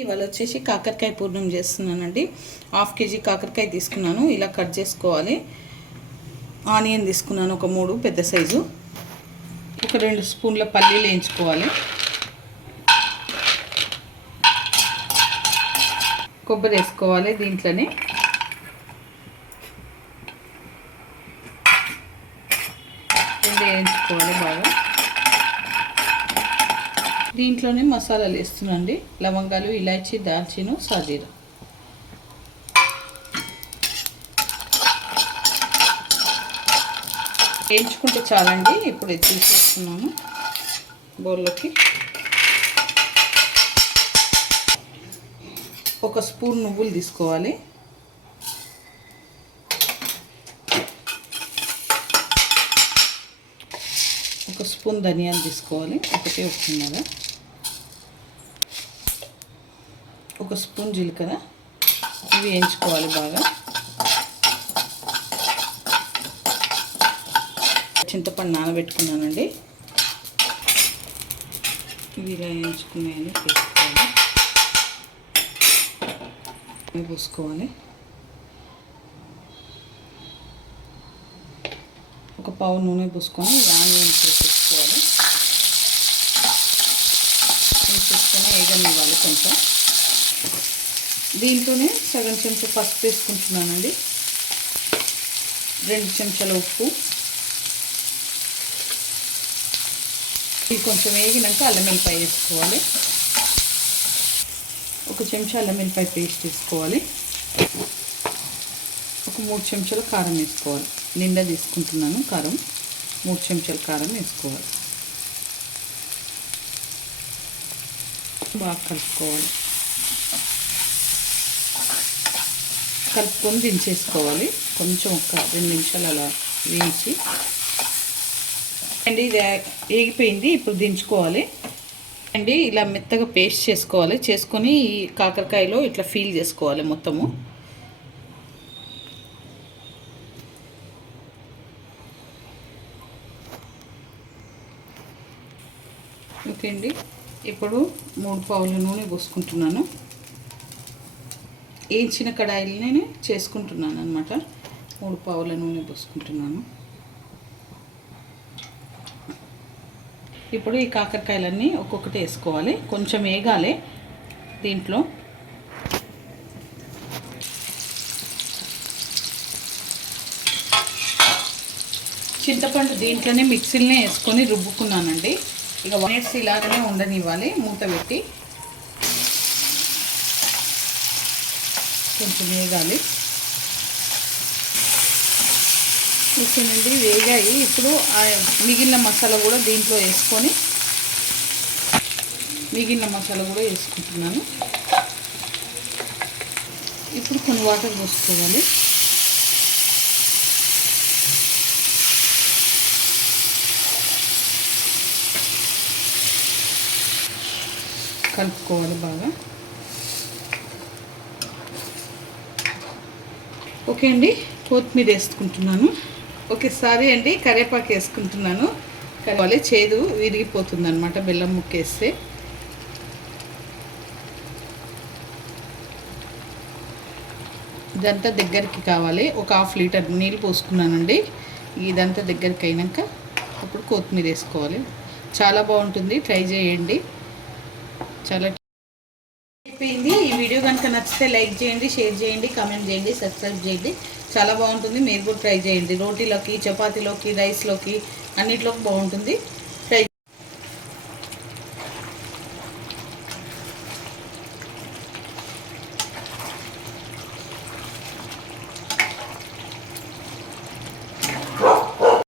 ఇవాళ వచ్చేసి కాకరకాయ పూర్ణం చేస్తున్నానండి. 1/2 kg కాకరకాయ తీసుకున్నాను. ఇలా కట్ చేసుకోవాలి. ఆనియన్ తీసుకున్నాను ఒక 3 పెద్ద సైజు. ఒక 2 స్పూన్ల పల్లీలు వేయించుకోవాలి. కొబ్బరి వేసుకోవాలి. దీంట్లోనే వేయించుకోవాలి బాగా. దీంట్లోనే మసాలాలు వేస్తున్నాండి. లవంగాలు, ఇలాచి, దాల్చిను, సాజీరా. వేయించుకుంటే చాలండి. ఇప్పుడు తీసేస్తున్నాను బౌల్లోకి. 1 స్పూన్ నువ్వులు తీసుకోవాలి. ఒక స్పూన్ ధనియాలు తీసుకోవాలి. ఒకటే వస్తున్నదా. 1 స్పూన్ జీలకర్ర. ఇవి వేయించుకోవాలి బాగా. చింతపండు నానబెట్టుకున్నానండి. ఇవి ఇలా వేయించుకున్నాయని తీసుకోవాలి. పూసుకోవాలి. ఒక పావు నూనె పూసుకొని ఆనియన్ వేసేసుకోవాలి. వేసేసుకొని వేగనివ్వాలి కొంచెం. దీంట్లోనే సగం చెంచా పసుపు వేసుకుంటున్నానండి. 2 చెంచాల ఉప్పు. ఇది కొంచెం వేగినాక అల్లం వెల్లిపాయ వేసుకోవాలి. 1 చెంచా అల్లం వెల్లిపాయ పేస్ట్ వేసుకోవాలి. ఒక 3 చెంచాల కారం వేసుకోవాలి. నిండా తీసుకుంటున్నాను కారం. 3 చెంచాల కారం వేసుకోవాలి. బాగా కలుపుకోవాలి. కలుపుకొని దించేసుకోవాలి. కొంచెం ఒక 2 నిమిషాలు అలా వేయించి అండి. ఇది వేగిపోయింది. ఇప్పుడు దించుకోవాలి అండి. ఇలా మెత్తగా పేస్ట్ చేసుకోవాలి. చేసుకొని ఈ కాకరకాయలో ఇట్లా ఫీల్ చేసుకోవాలి మొత్తము. ఓకే అండి. ఇప్పుడు 3 పావుల నూనె పోసుకుంటున్నాను. వేయించిన కడాయిలనే చేసుకుంటున్నాను అనమాట. 3 పావుల నూనె పోసుకుంటున్నాను. ఇప్పుడు ఈ కాకరకాయలన్నీ ఒక్కొక్కటి వేసుకోవాలి. కొంచెం వేగాలి. దీంట్లో చింతపండు దీంట్లోనే మిక్సీలోనే వేసుకొని రుబ్బుకున్నానండి. ఇక 1 minute ఇలాగనే ఉండనివ్వాలి. మూత పెట్టి కొంచెం వేగాలి. ఓకేనండి, వేగాయి. ఇప్పుడు మిగిలిన మసాలా కూడా దీంట్లో వేసుకొని వేసుకుంటున్నాను. ఇప్పుడు కొన్ని వాటర్ పోసుకోవాలి. కలుపుకోవాలి బాగా. ఓకే అండి, కొత్తిమీర వేసుకుంటున్నాను. ఒకేసారి అండి కరివేపాకు వేసుకుంటున్నాను. కలవాలి. చేదు విరిగిపోతుంది అనమాట బెల్లం ముక్కేస్తే. ఇదంతా దగ్గరికి కావాలి. ఒక 1/2 లీటర్ నీళ్ళు పోసుకున్నానండి. ఇదంతా దగ్గరికి అయినాక అప్పుడు కొత్తిమీర వేసుకోవాలి. చాలా బాగుంటుంది. ట్రై చేయండి. చాలా అయిపోయింది. ఈ వీడియో కనుక నచ్చితే లైక్ చేయండి, షేర్ చేయండి, కామెంట్ చేయండి, సబ్స్క్రైబ్ చేయండి. చాలా బాగుంటుంది. మీరు కూడా ట్రై చేయండి. రోటీలోకి, చపాతీలోకి, రైస్లోకి అన్నిట్లోకి బాగుంటుంది.